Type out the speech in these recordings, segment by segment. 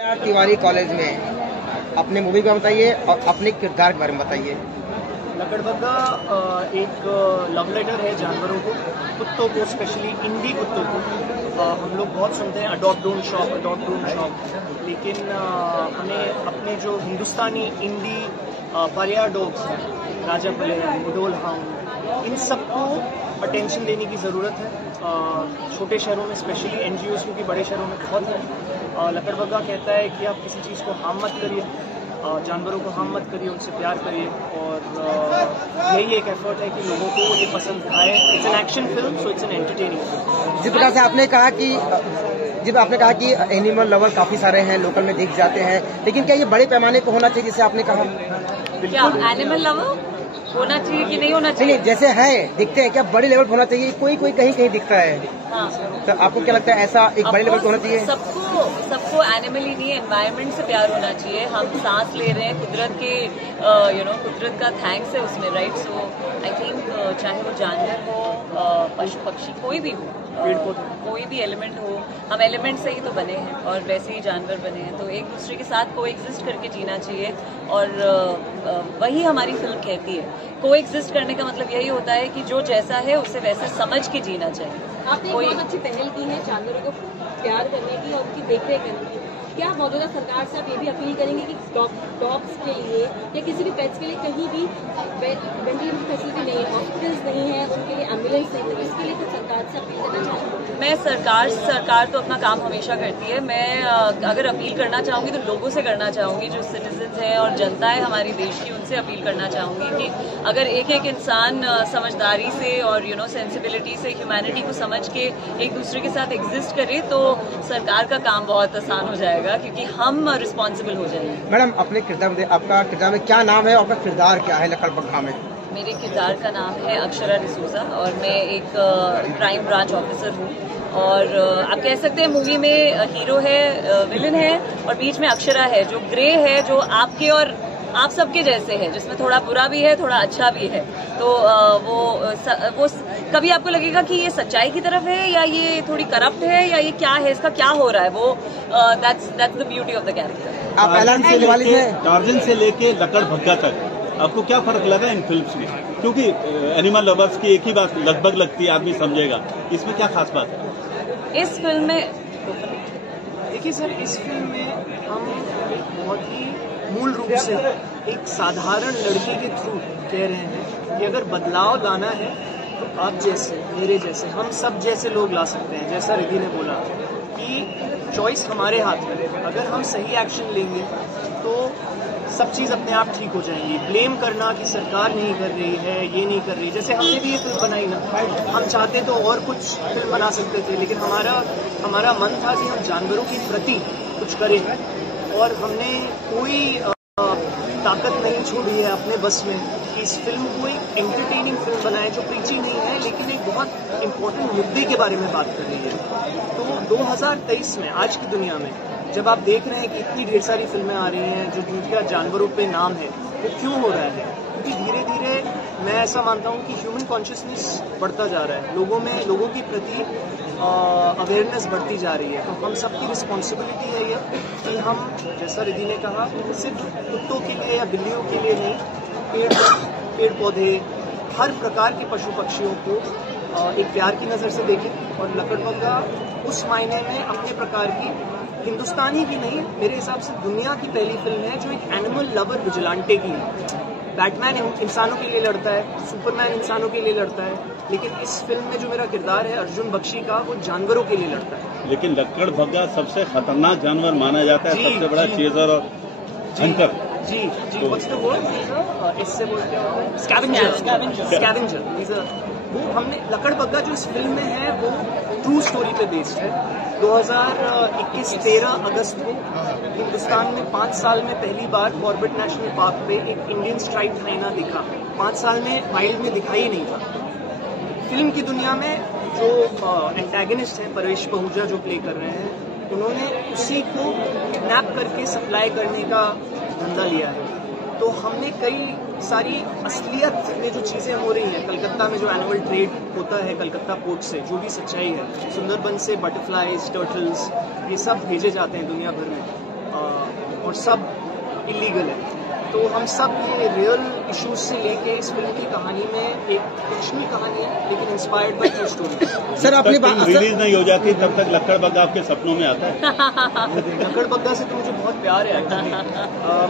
Tiwari college में अपने movie का बताइए और अपने किरदार के बारे में बताइए। लकड़बग्गा एक लव लेटर है जानवरों को, कुत्तों को, स्पेशली इंडी कुत्तों को। हम लोग बहुत सुनते हैं adopt don't shop, adopt don't shop, लेकिन हमें अपने जो हिंदुस्तानी इंडी पारिया डॉग्स हैं, राजापले, मुडोल हाउंड, इन सबको अटेंशन देने की ज़रूरत है। छोटे शहरों में स्पेशली एनजीओज़, क्योंकि बड़े शहरों में बहुत है। लकड़बग्गा कहता है कि आप किसी चीज़ को हार्म मत करिए, जानवरों को हार्म मत करिए, उनसे प्यार करिए, और यही एक एफर्ट है कि लोगों को ये पसंद आए। It's an action film, so it's an entertaining film. जिस प्रकार से आपने कहा कि एनिमल लवर काफी सारे हैं, लोकल में दिख जाते हैं, लेकिन क्या ये बड़े पैमाने पर होना चाहिए जैसे आपने कहा? क्या एनिमल लवर होना चाहिए कि नहीं होना चाहिए? नहीं, जैसे है दिखते हैं, क्या बड़े लेवल पर होना चाहिए? कोई कहीं दिखता है। हाँ। तो आपको क्या लगता है ऐसा एक बड़े लेवल पर होना चाहिए? सबको एनिमल ही नहीं, एनवायरनमेंट से प्यार होना चाहिए। हम सांस ले रहे हैं, कुदरत के कुदरत का थैंक्स है उसमें, राइट? सो आई थिंक चाहे वो जानवर हो, पशु पक्षी, कोई भी हो, कोई भी एलिमेंट हो, हम एलिमेंट से ही तो बने हैं और वैसे ही जानवर बने हैं, तो एक दूसरे के साथ कोएग्जिस्ट करके जीना चाहिए। और वही हमारी फिल्म कहती है, कोएग्जिस्ट करने का मतलब यही होता है कि जो जैसा है उसे वैसे समझ के जीना चाहिए। आपने एक बहुत अच्छी पहल की है जानवरों को प्यार करने की और उनकी देखरेख करने की। क्या मौजूदा सरकार से आप ये भी अपील करेंगे कि डॉग्स के लिए या किसी भी पेट्स के लिए कहीं भी वेंटिलेटर फैसिलिटी नहीं है, हॉस्पिटल्स नहीं है, उनके लिए एम्बुलेंस नहीं है, इसके लिए कुछ सरकार से अपील करना चाहूँगी? मैं सरकार तो अपना काम हमेशा करती है। मैं अगर अपील करना चाहूँगी तो लोगों से करना चाहूँगी, जो सिटीजन्स हैं और जनता है हमारी देश की, उनसे अपील करना चाहूँगी कि अगर एक एक इंसान समझदारी से और सेंसिबिलिटी से ह्यूमैनिटी को समझ के एक दूसरे के साथ एग्जिस्ट करे तो सरकार का काम बहुत आसान हो जाएगा, क्योंकि हम रिस्पॉन्सिबल हो जाएंगे। मैडम, अपने किरदार में, आपका किरदार में क्या नाम है और आपका किरदार क्या है लकड़बग्गा में? मेरे किरदार का नाम है अक्षरा डिसूजा और मैं एक क्राइम ब्रांच ऑफिसर हूँ। और आप कह सकते हैं मूवी में हीरो है, विलन है, और बीच में अक्षरा है जो ग्रे है, जो आपके और आप सबके जैसे है, जिसमें थोड़ा बुरा भी है, थोड़ा अच्छा भी है। तो वो कभी आपको लगेगा कि ये सच्चाई की तरफ है या ये थोड़ी करप्ट है या ये क्या है, इसका क्या हो रहा है, वो that's the beauty of the character. आप टार्जन से लेके लकड़बग्गा तक आपको क्या फर्क लगा इन फिल्म्स में? क्योंकि एनिमल लवर्स की एक ही बात लगभग लगती है, आदमी समझेगा, इसमें क्या खास बात है? इस फिल्म में देखिए सर, इस फिल्म में हम बहुत ही मूल रूप से एक साधारण लड़की के थ्रू कह रहे हैं कि अगर बदलाव लाना है तो आप जैसे, मेरे जैसे, हम सब जैसे लोग ला सकते हैं। जैसा रिद्धि ने बोला कि चॉइस हमारे हाथ में है, अगर हम सही एक्शन लेंगे तो सब चीज़ अपने आप ठीक हो जाएंगी। ब्लेम करना कि सरकार नहीं कर रही है, ये नहीं कर रही, जैसे हमने भी ये फिल्म बनाई ना, हम चाहते तो और कुछ फिल्म बना सकते थे, लेकिन हमारा मन था कि हम जानवरों के प्रति कुछ करें, और हमने कोई ताकत नहीं छोड़ी है अपने बस में कि इस फिल्म को एक एंटरटेनिंग फिल्म बनाए जो प्रीची नहीं है, लेकिन एक बहुत इम्पोर्टेंट मुद्दे के बारे में बात कर रही है। तो 2023 में, आज की दुनिया में, जब आप देख रहे हैं कि इतनी ढेर सारी फिल्में आ रही हैं जो जिनका जानवरों पे नाम है, वो क्यों हो रहा है? क्योंकि धीरे धीरे मैं ऐसा मानता हूँ कि ह्यूमन कॉन्शियसनेस बढ़ता जा रहा है, लोगों के प्रति अवेयरनेस बढ़ती जा रही है। तो हम सबकी रिस्पॉन्सिबिलिटी है ये कि हम, जैसा रिद्धि ने कहा, सिर्फ कुत्तों के लिए या बिल्लियों के लिए नहीं, पेड़ पौधे, हर प्रकार के पशु पक्षियों को एक प्यार की नज़र से देखें। और लकड़बग्गा उस मायने में अपने प्रकार की हिंदुस्तानी की नहीं, मेरे हिसाब से दुनिया की पहली फिल्म है जो एक एनिमल लवर विजिलेंटे की है। बैटमैन इंसानों के लिए लड़ता है, सुपरमैन इंसानों के लिए लड़ता है, लेकिन इस फिल्म में जो मेरा किरदार है अर्जुन बख्शी का, वो जानवरों के लिए लड़ता है। लेकिन लकड़बग्गा सबसे खतरनाक जानवर माना जाता है, सबसे बड़ा चेजर और हंटर। जी, व्हाट्स द वर्ड, इससे बोलते हैं स्कैवेंजर। वो हमने लकड़बग्गा जो इस फिल्म में है वो ट्रू स्टोरी पे बेस्ड है। 2021 13 अगस्त को हिंदुस्तान में 5 साल में पहली बार कॉर्बेट नेशनल पार्क पे एक इंडियन स्ट्राइप्ड हाइना दिखा। 5 साल में वाइल्ड में दिखाई नहीं था। फिल्म की दुनिया में जो एंटेगनिस्ट हैं, परेश पहूजा जो प्ले कर रहे हैं, उन्होंने उसी को किडनैप करके सप्लाई करने का धंधा लिया है। तो हमने कई सारी असलियत में जो चीज़ें हो रही हैं, कलकत्ता में जो एनिमल ट्रेड होता है कलकत्ता पोर्ट से, जो भी सच्चाई है, सुंदरबन से बटरफ्लाइज, टर्टल्स, ये सब भेजे जाते हैं दुनिया भर में। और सब इलीगल है। तो हम सब ये रियल इश्यूज से लेके इस फिल्म की कहानी में एक फिक्शनल कहानी है लेकिन inspired by true story. Sir अपनी रिलीज नहीं हो जाती तब तक लक्कड़ बग्गा आपके सपनों में आता है? लक्कड़ बग्गा से तो मुझे बहुत प्यार है एक्चुअली।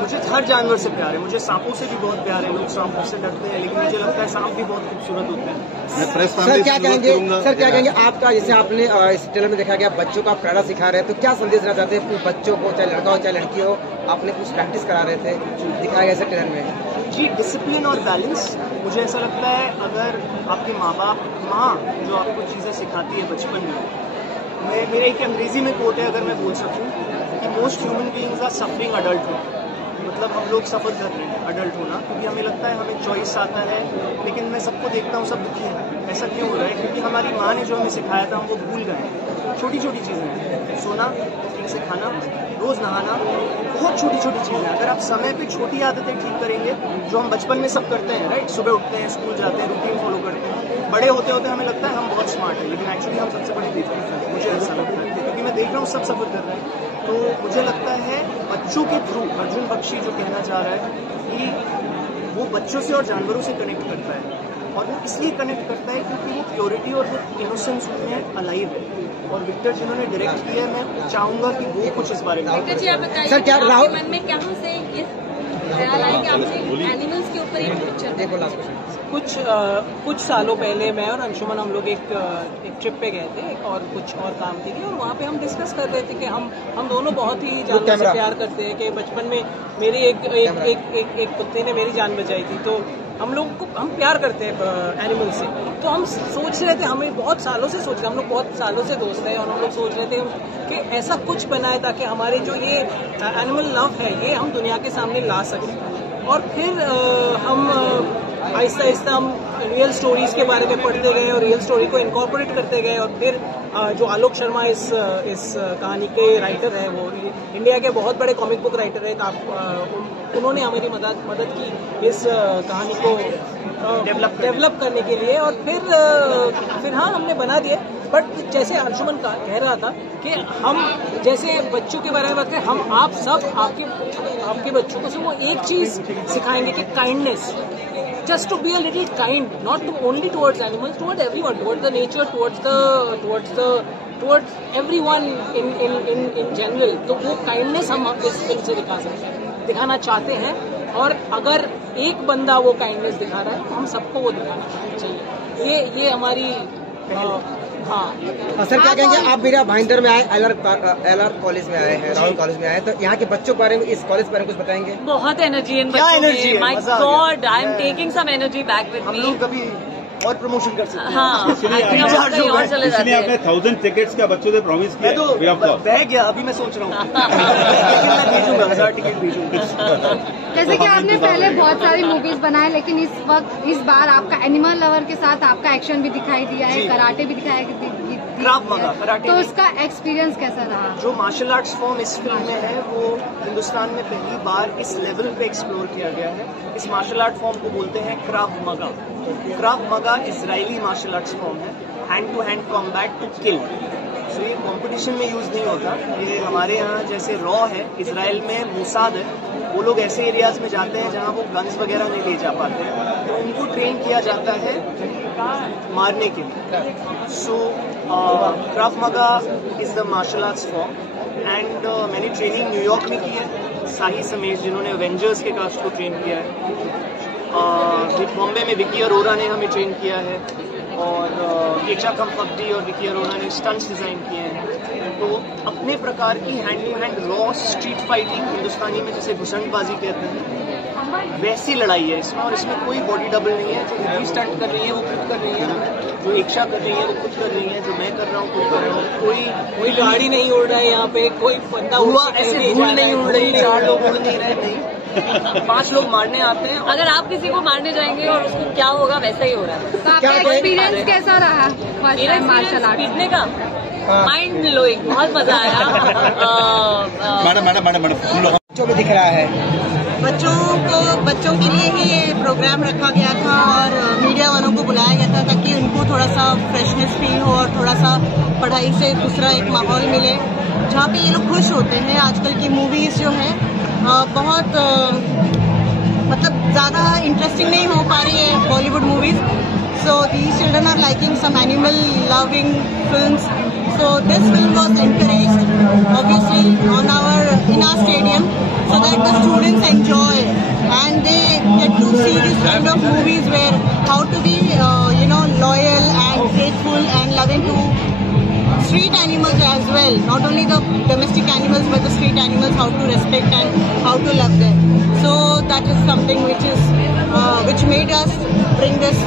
मुझे हर जानवर से प्यार है, मुझे सांपों से भी बहुत प्यार है। लोग सांपों से डरते हैं लेकिन मुझे लगता है सांप भी बहुत खूबसूरत होते हैं। सर क्या कहेंगे आपका, जैसे आपने इस ट्रेलर में देखा गया बच्चों को आप कराटा सिखा रहे हैं, तो क्या संदेश देना चाहते हैं बच्चों को, चाहे लड़का हो चाहे लड़की हो? आपने कुछ प्रैक्टिस करा रहे थे, दिखाया गया इस ट्रेलर में। जी, डिसिप्लिन और बैलेंस। मुझे ऐसा लगता है अगर आपके माँ जो आपको चीज़ें सिखाती है बचपन में, मेरा एक अंग्रेजी में कोट है अगर मैं बोल सकूं कि most human beings are suffering adulthood. मतलब हम लोग सफर कर रहे हैं अडल्ट होना, क्योंकि हमें लगता है हमें चॉइस आता है, लेकिन मैं सबको देखता हूँ सब दुखी हैं। ऐसा क्यों हो रहा है? क्योंकि हमारी माँ ने जो हमें सिखाया था हम वो भूल गए। छोटी छोटी चीज़ें, सोना, ठीक से खाना, रोज नहाना, बहुत छोटी छोटी चीज़ें। अगर आप समय पे छोटी आदतें ठीक करेंगे, जो हम बचपन में सब करते हैं, राइट, सुबह उठते हैं, स्कूल जाते हैं, रूटीन फॉलो करते हैं, बड़े होते होते हमें लगता है हम बहुत स्मार्ट हैं, लेकिन एक्चुअली हम सबसे बड़े बेवकूफ़ हैं। मुझे ऐसा लगता है क्योंकि मैं देख रहा हूँ सब सफर कर रहे हैं। तो मुझे लगता है बच्चों के थ्रू अर्जुन बख्शी जो कहना चाह रहा है कि वो बच्चों से और जानवरों से कनेक्ट करता है, और वो इसलिए कनेक्ट करता है क्योंकि वो प्योरिटी और वो इनोसेंस उनमें अलाइव है। और विक्टर जिन्होंने डायरेक्ट किया है, मैं चाहूंगा कि वो कुछ इस बारे में। विक्टर जी, आप बताइए, सर क्या राहुल मन में क्या से ये ख्याल आया कि आपने एनिमल्स के ऊपर एक पिक्चर देखो? कुछ सालों पहले मैं और अंशुमन हम लोग एक ट्रिप पे गए थे और कुछ और काम के लिए, और वहाँ पे हम डिस्कस कर रहे थे कि हम दोनों बहुत ही जानवर से प्यार करते हैं। कि बचपन में मेरी एक कुत्ते ने मेरी जान बचाई थी, तो हम लोग को हम प्यार करते हैं एनिमल से। तो हम सोच रहे थे, हमें बहुत सालों से सोच रहे, हम लोग बहुत सालों से दोस्त हैं, और हम लोग सोच रहे थे कि ऐसा कुछ बनाए ताकि हमारे जो ये एनिमल लव है ये हम दुनिया के सामने ला सकें। और फिर हम आहिस्ता आहिस्ता हम रियल स्टोरीज के बारे में पढ़ते गए और रियल स्टोरी को इनकॉर्पोरेट करते गए। और फिर जो आलोक शर्मा इस कहानी के राइटर हैं, वो इंडिया के बहुत बड़े कॉमिक बुक राइटर हैं, उन्होंने हमारी मदद की इस कहानी को डेवलप करने के लिए। और फिर हाँ, हमने बना दिए। बट जैसे अंशुमन कह रहा था कि हम जैसे बच्चों के बारे में बात करें, हम आप सब आपके बच्चों को सिर्फ वो एक चीज सिखाएंगे कि kindness, just to be a little kind, not only towards animals, towards everyone, towards the nature, towards everyone in general. तो वो काइंडनेस हम इस फिल्म से दिखाना चाहते हैं, और अगर एक बंदा वो काइंडनेस दिखा रहा है तो हम सबको वो दिखाना चाहिए। ये हमारी हाँ। सर क्या कहेंगे, आप मेरा भाईंदर में आए, एलआर कॉलेज में आए हैं, राहुल कॉलेज में आए, तो यहाँ के बच्चों के बारे में, इस कॉलेज के बारे में कुछ बताएंगे? बहुत एनर्जी इन बच्चों में, my god, I am taking some energy back with me. कभी और प्रमोशन कर सकते हैं। हाँ, इसलिए आपने 1000 टिकट्स का बच्चों से प्रॉमिस किया। तो बह गया, अभी मैं सोच रहा हूँ लेकिन मैं भेजूंगा, 1000 टिकट भेजूंगा। जैसे कि आपने पहले बहुत सारी मूवीज बनाए, लेकिन इस बार आपका एनिमल लवर के साथ आपका एक्शन भी दिखाई दिया है, कराटे भी दिखाया क्राव मगा, कराटे। तो उसका एक्सपीरियंस कैसा रहा? जो मार्शल आर्ट्स फॉर्म इस फिल्म में है वो हिंदुस्तान में पहली बार इस लेवल पे एक्सप्लोर किया गया है। इस मार्शल आर्ट फॉर्म को बोलते हैं क्राव Maga. Krav Maga Israeli martial arts form है, hand to hand combat to kill. तो ये कंपटीशन में यूज नहीं होता। ये हमारे यहाँ जैसे रॉ है, इजराइल में मोसाद है, वो लोग ऐसे एरियाज में जाते हैं जहाँ वो गन्स वगैरह नहीं ले जा पाते हैं, तो उनको ट्रेन किया जाता है मारने के लिए। So Krav Maga is the martial arts form, and मैंने ट्रेनिंग न्यूयॉर्क में की है, साही समेश जिन्होंने एवेंजर्स के कास्ट को ट्रेन किया है। बॉम्बे में विकी अरोरा ने हमें ट्रेन किया है, और केचा कम्पक्दी और विकी अरोरा ने स्टंट्स डिजाइन किए हैं। तो अपने प्रकार की hand to hand raw street fighting, Hindustani में जिसे घुसंडबाजी कहते हैं, वैसी लड़ाई है इसमें। और इसमें कोई बॉडी डबल नहीं है। जो विकी स्टंट कर रही है वो खुद कर रही है, जो इच्छा कर रही है वो खुद कर रही है, जो मैं कर रहा हूँ खुद कर रहा हूँ। कोई गाड़ी नहीं उड़ रहा है यहाँ पे, कोई बंदा ऐसे धूल नहीं उड़ रही, 4 लोग उड़ नहीं रहे, नहीं 5 लोग मारने आते हैं। अगर आप किसी को मारने जाएंगे और उसको क्या होगा वैसा ही हो रहा है। तो आपका एक्सपीरियंस कैसा रहा मार्शल आर्ट सीखने का? माइंड ब्लोइंग, बहुत मजा आया। मैडम बच्चों में दिख रहा है, बच्चों के लिए ही ये प्रोग्राम रखा गया था और मीडिया वालों को बुलाया गया था ताकि उनको थोड़ा सा फ्रेशनेस फील हो और थोड़ा सा पढ़ाई से दूसरा एक माहौल मिले। जहाँ पे ये लोग खुश होते हैं। आजकल की मूवीज जो है बहुत मतलब ज़्यादा इंटरेस्टिंग नहीं हो पा रही है Bollywood movies. So these children are liking some animal-loving films. So this film was encouraged, obviously, in our stadium, so that the students enjoy and they get to see this kind of movies where how to be, loyal and faithful and loving to street animals as well. Not only the domestic animals, but the street animals, how to respect and how to love them. So that is something which made us bring this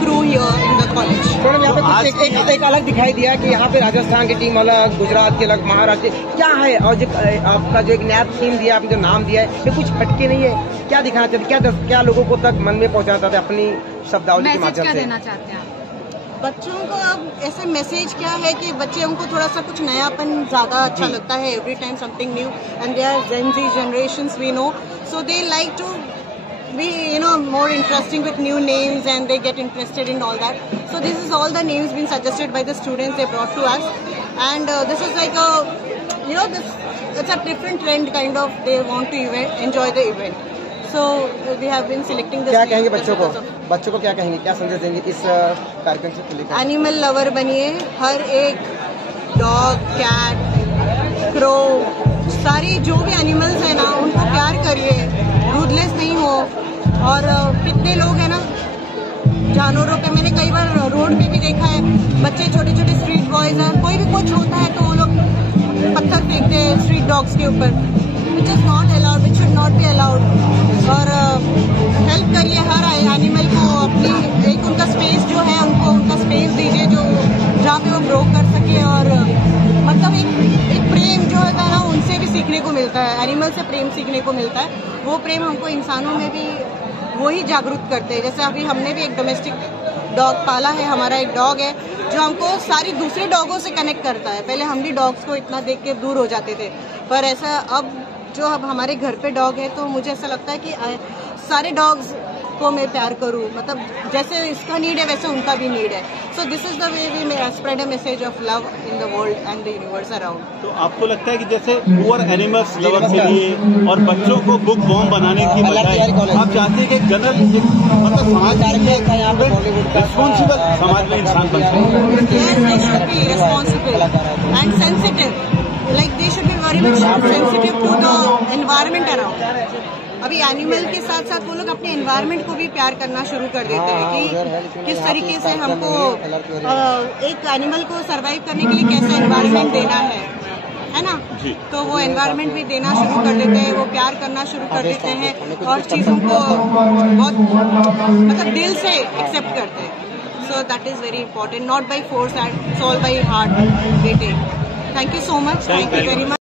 crew here in the college. Madam यहाँ पे एक अलग दिखाई दिया कि यहाँ पे राजस्थान की टीम अलग, गुजरात की अलग, महाराष्ट्र क्या है, और जो आपका जो एक नया थीम दिया, आपने जो नाम दिया है, ये कुछ हटके नहीं है। क्या दिखाना चाहते, क्या लोगों को तक मन में पहुँचाना चाहते अपनी शब्दावली के माध्यम से? देना चाहते हैं बच्चों को अब ऐसे मैसेज क्या है कि बच्चे उनको थोड़ा सा कुछ नयापन ज्यादा अच्छा लगता है। Every time something new and they are Gen Z generations we know, so they like to be more interesting with new names and they get interested in all that. So this is all the names been suggested by the students they brought to us, and this is like it's a different trend kind of. They want to enjoy the event. So we have been selecting this. क्या कहेंगे बच्चों को क्या कहेंगे, क्या संदेश देंगे इस कार्यक्रम से लेकर? एनिमल लवर बनिए, हर एक डॉग, कैट, क्रो, सारी जो भी एनिमल्स है ना उनको प्यार करिए, रूथलेस नहीं हो। और कितने लोग हैं ना जानवरों पे, मैंने कई बार रोड पे भी देखा है, बच्चे छोटे छोटे स्ट्रीट बॉयज हैं, कोई भी कुछ होता है तो वो लोग पत्थर फेंकते हैं स्ट्रीट डॉग्स के ऊपर, which is not allowed, which should not be allowed. और हेल्प करिए हर एनिमल को, अपनी एक उनका स्पेस जो है उनका स्पेस दीजिए जो जहाँ पे वो ग्रो कर सके। और मतलब एक प्रेम जो है ना उनसे भी सीखने को मिलता है, एनिमल से प्रेम सीखने को मिलता है। वो प्रेम हमको इंसानों में भी वही जागरूक करते हैं। जैसे अभी हमने भी एक डोमेस्टिक डॉग पाला है, हमारा एक डॉग है जो हमको सारी दूसरे डॉगों से कनेक्ट करता है। पहले हम भी डॉग्स को इतना देख के दूर हो जाते थे, पर ऐसा अब हमारे घर पे डॉग है तो मुझे ऐसा लगता है कि सारे डॉग्स को मैं प्यार करूं, मतलब जैसे इसका नीड है वैसे उनका भी नीड है। So this is the way we spread a message of love in the world and the universe around. तो आपको लगता है कि जैसे पुअर एनिमल्स लवर के लिए और बच्चों को बुक वॉर्म बनाने की बजाय आप चाहते हैं कि जनरल मतलब समाज रिस्पॉन्सिबल समाज में इंसान बन सके, responsible and sensitive, like they should be very much sensitive to the environment around. अभी एनिमल के साथ साथ वो लोग अपने एनवायरनमेंट को भी प्यार करना शुरू कर देते हैं कि किस तरीके से हमको एक एनिमल को सरवाइव करने के लिए कैसा एनवायरनमेंट देना है ना। तो वो एनवायरनमेंट भी देना शुरू कर देते हैं, वो प्यार करना शुरू कर देते हैं और चीज़ों को बहुत मतलब दिल से एक्सेप्ट करते हैं। So that is very important, not by force and solve by heart. Thank you so much. Thank you very much.